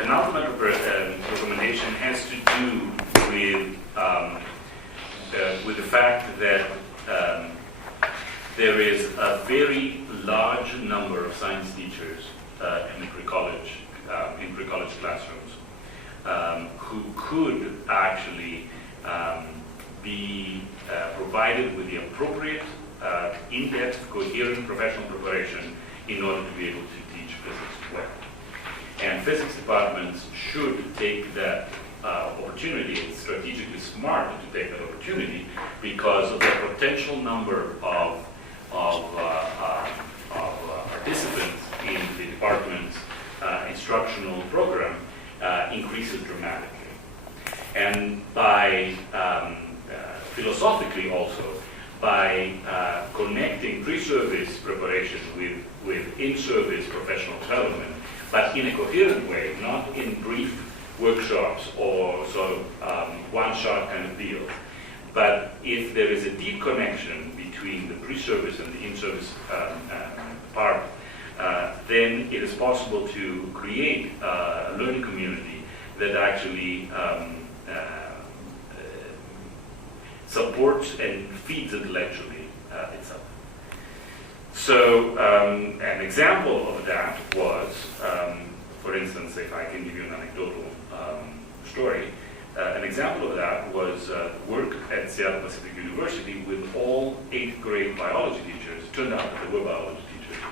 penultimate recommendation has to do with the fact that there is a very large number of science teachers in pre-college classrooms who could actually be provided with the appropriate, in-depth, coherent professional preparation in order to be able to teach physics well. And physics departments should take that opportunity. It's strategically smart to take that opportunity because of the potential number of participants in the department's instructional program increases dramatically. And by philosophically also, by connecting pre-service preparation with in-service professional development, but in a coherent way, not in brief workshops or sort of one-shot kind of deal. But if there is a deep connection between the pre-service and the in-service part, then it is possible to create a learning community that actually supports and feeds intellectually itself. So an example of that was, for instance, if I can give you an anecdotal story, an example of that was work at Seattle Pacific University with all 8th grade biology teachers. It turned out that they were biology teachers.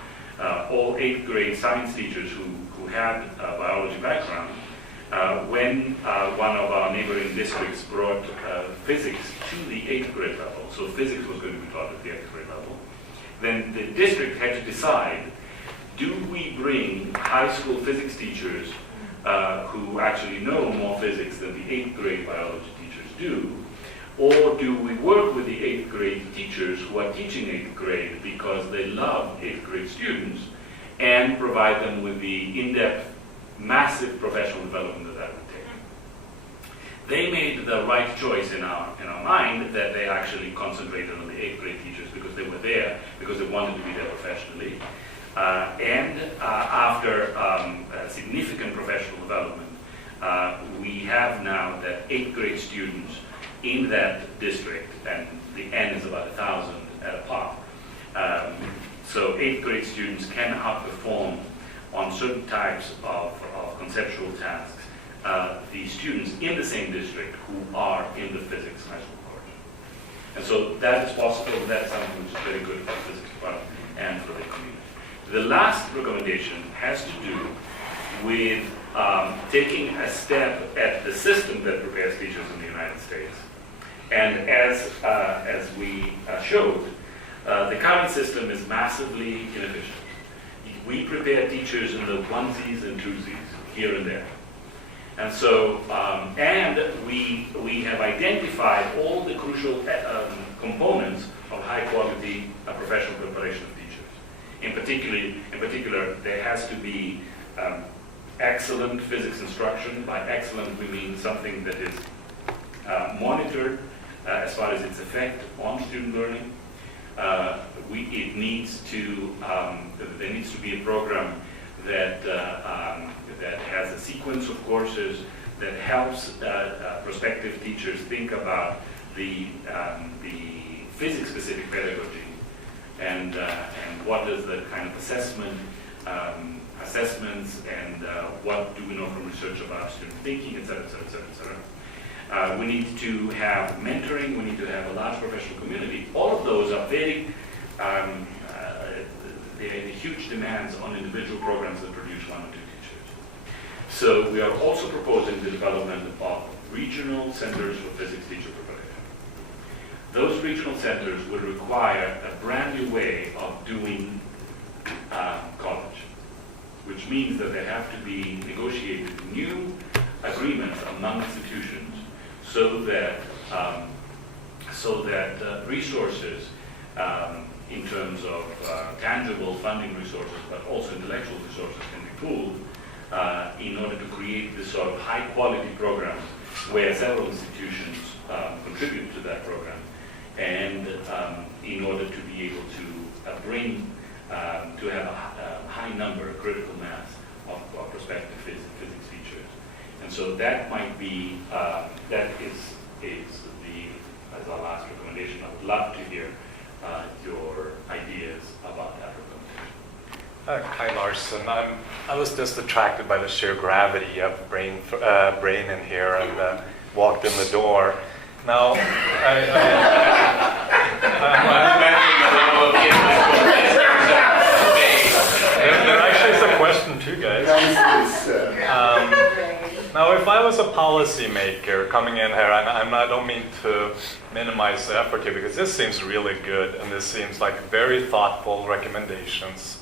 All 8th grade science teachers who had a biology background. When one of our neighboring districts brought physics to the 8th grade level, so physics was going to be taught at the 8th grade level, then the district had to decide, do we bring high school physics teachers who actually know more physics than the 8th grade biology teachers do, or do we work with the 8th grade teachers who are teaching 8th grade because they love 8th grade students and provide them with the in-depth, massive professional development that would take? They made the right choice in our mind that they actually concentrated on the 8th grade teachers because they were there, because they wanted to be there professionally. And after significant professional development, we have now that 8th grade students in that district, and the N is about 1,000 at a pop. So 8th grade students can outperform on certain types of conceptual tasks the students in the same district who are in the physics high school course. And so that is possible. That's something which is very good for the physics department and for the community. The last recommendation has to do with taking a step at the system that prepares teachers in the United States. And as we showed, the current system is massively inefficient. We prepare teachers in the onesies and twosies, here and there. And so, and we have identified all the crucial components of high quality professional preparation of teachers. In particular, there has to be excellent physics instruction. By excellent, we mean something that is monitored as far as its effect on student learning. There needs to be a program that has a sequence of courses that helps prospective teachers think about the physics-specific pedagogy and what is the kind of assessments and what do we know from research about student thinking, et cetera, et cetera, et cetera, et cetera. We need to have mentoring. We need to have a large professional community. All of those are very huge demands on individual programs that produce 1 or 2 teachers. So we are also proposing the development of regional centers for physics teacher preparation. Those regional centers will require a brand new way of doing college, which means that there have to be negotiated new agreements among institutions so that resources in terms of tangible funding resources, but also intellectual resources can be pooled in order to create this sort of high-quality programs where several institutions contribute to that program, and in order to be able to to have a high number, a critical mass of prospective physics teachers so that might be, that is as our last recommendation. I would love to hear your ideas about that recommendation. Hi, Larson. I was just attracted by the sheer gravity of brain in here and walked in the door. Now, there actually is a question too, guys. Now, if I was a policymaker coming in here, and I don't mean to minimize the effort here, because this seems really good, and this seems like very thoughtful recommendations.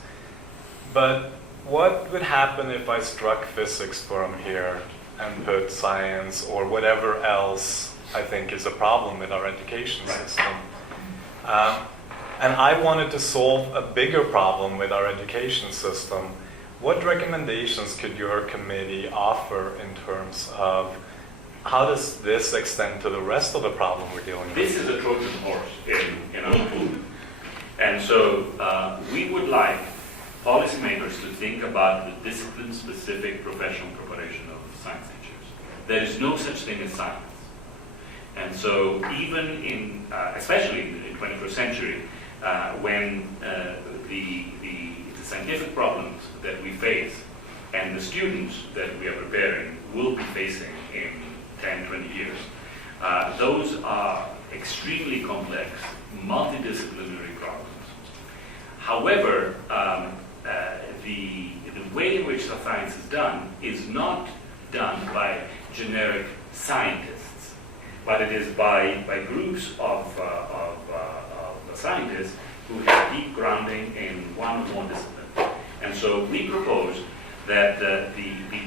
But what would happen if I struck physics from here and put science or whatever else I think is a problem with our education system? And I wanted to solve a bigger problem with our education system. What recommendations could your committee offer in terms of how does this extend to the rest of the problem we're dealing with? This is a Trojan horse in our food. And so we would like policymakers to think about the discipline-specific professional preparation of science teachers. There is no such thing as science. And so even in, especially in the 21st century, when the scientific problems that we face and the students that we are preparing will be facing in 10, 20 years, those are extremely complex, multidisciplinary problems. However, the way in which the science is not done by generic scientists, but it is by groups of scientists who have deep grounding in one or more disciplines. And so we propose that the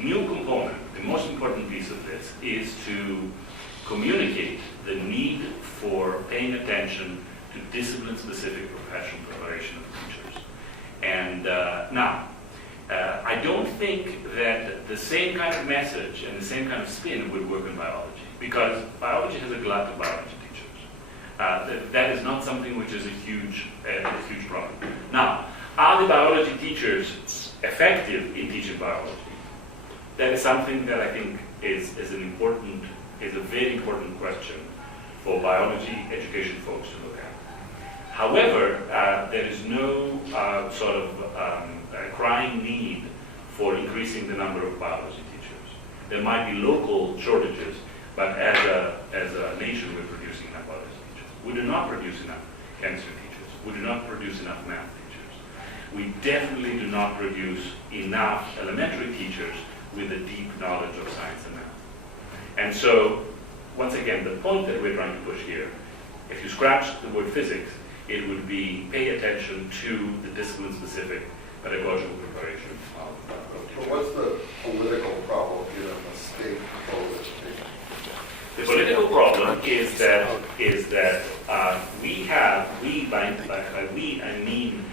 new component, the most important piece of this, is to communicate the need for paying attention to discipline-specific professional preparation of teachers. And now, I don't think that the same kind of message and the same kind of spin would work in biology, because biology has a glut of biology teachers. That is not something which is a huge problem. Now, are the biology teachers effective in teaching biology? That is something that I think is a very important question for biology education folks to look at. However, there is no sort of crying need for increasing the number of biology teachers. There might be local shortages, but as a nation, we're producing enough biology teachers. We do not produce enough chemistry teachers. We do not produce enough math teachers. We definitely do not produce enough elementary teachers with a deep knowledge of science and math. And so, once again, the point that we're trying to push here, if you scratch the word physics, it would be pay attention to the discipline-specific pedagogical preparation of teachers. But what's the political problem given the state control of education? The political problem is that I mean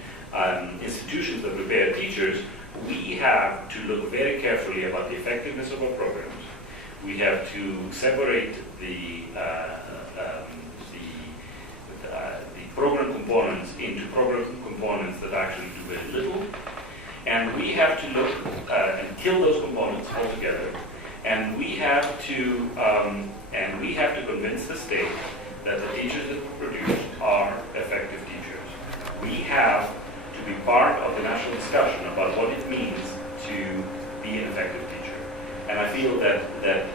institutions that prepare teachers. We have to look very carefully about the effectiveness of our programs. We have to separate the program components into program components that actually do very little, and we have to look and kill those components altogether. And we have to convince the state that the teachers that we produce are effective teachers. We have to be part of the national discussion about what it means to be an effective teacher. And I feel that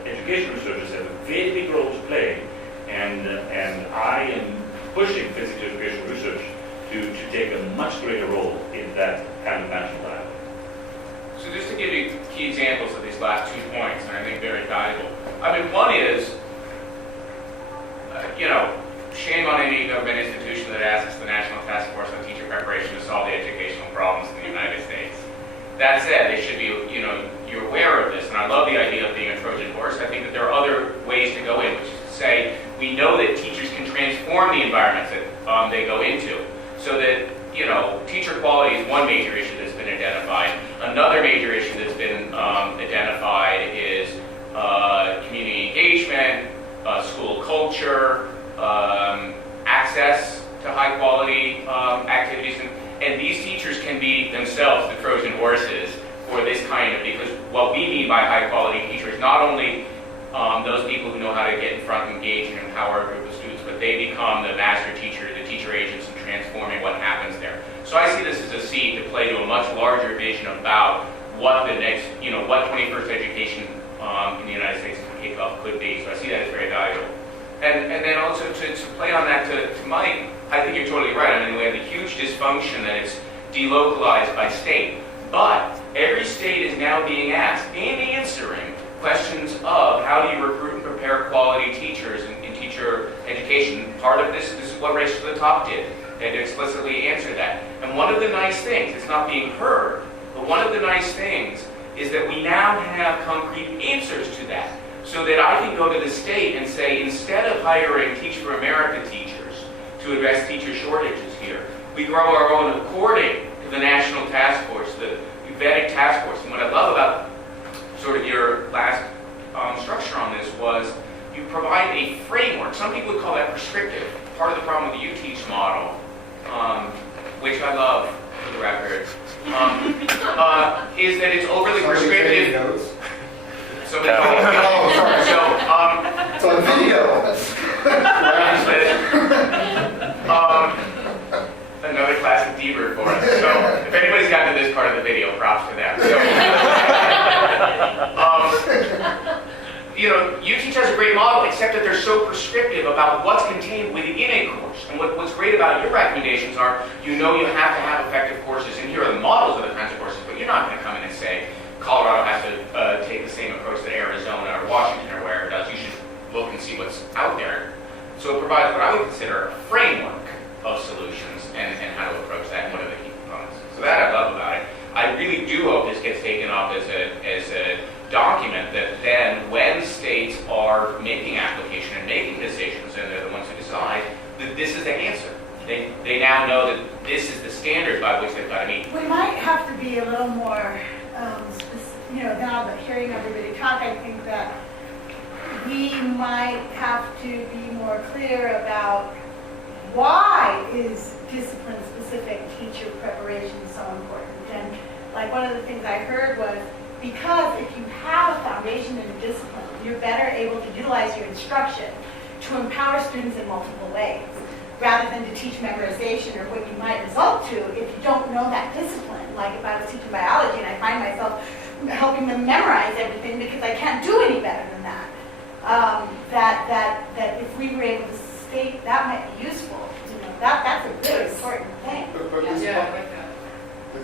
education researchers have a very big role to play, and I am pushing physics education research to take a much greater role in that kind of national dialogue. So just to give you key examples of these last 2 points, and I think very valuable. I mean, one is, shame on any government institution that asks the National Task Force on Teacher Preparation to solve the educational problems in the United States. That said, they should be, you're aware of this, and I love the idea of being a Trojan horse. I think that there are other ways to go in, which is to say, we know that teachers can transform the environments that they go into, so that, teacher quality is one major issue that's been identified. Another major issue that's been identified is community engagement, school culture, access to high quality activities. And these teachers can be themselves the Trojan horses for this kind of, because what we mean by high quality teacher is not only those people who know how to get in front, engage, and empower a group of students, but they become the master teacher, the teacher agents in transforming what happens there. So I see this as a seed to play to a much larger vision about what the next, what 21st education in the United States and K-12 could be. So I see that as very valuable. And then also to play on that to Mike, I think you're totally right. I mean, we have a huge dysfunction that it's delocalized by state. But every state is now being asked and answering questions of how do you recruit and prepare quality teachers in teacher education. Part of this is what Race to the Top did. They explicitly answered that. And one of the nice things, it's not being heard, but one of the nice things is that we now have concrete answers to that. So that I can go to the state and say, instead of hiring Teach for America teachers to address teacher shortages here, we grow our own according to the national task force, the vetting task force. And what I love about sort of your last structure on this was you provide a framework. Some people would call that prescriptive. Part of the problem with the UTeach model, which I love for the record, is that it's overly prescriptive. Somebody told me. Oh, sorry. So, It's on video. another classic DBER for us. So, if anybody's gotten to this part of the video, props to them. So, UTeach has a great model, except that they're so prescriptive about what's contained within a course. And what's great about your recommendations are, you have to have effective courses, and here are the models of the kinds of courses, but you're not going to come in and say, Colorado has to take the same approach that Arizona or Washington or wherever does. You should look and see what's out there. So it provides what I would consider a framework of solutions and how to approach that and what are the key components. So that I love about it. I really do hope this gets taken up as a document that then when states are making application and making decisions, and they're the ones who decide, that this is the answer. They now know that this is the standard by which they've got to meet. We might have to be a little more now that hearing everybody talk, I think that we might have to be more clear about why is discipline-specific teacher preparation so important. And like one of the things I heard was because if you have a foundation in a discipline, you're better able to utilize your instruction to empower students in multiple ways, rather than to teach memorization or what you might result to if you don't know that discipline. Like if I was teaching biology and I find myself helping them memorize everything because I can't do any better than that. That if we were able to state that might be useful. That's a really important